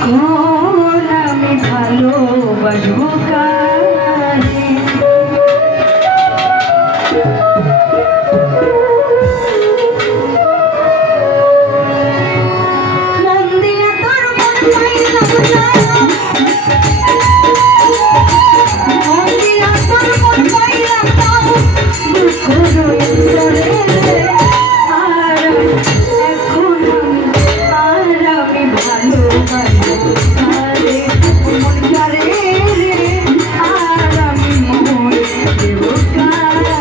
এখন আমি ভালোবাসবো কারে মন দিয়া তোর মন পাইলাম না মন দিয়া তোর মন পাইলাম না দুঃখ রয়েছে রে আর এখন আমি ভালোবাসবো কারে মন কারে রে আর আমি মন দেব কারে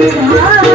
Hallelujah.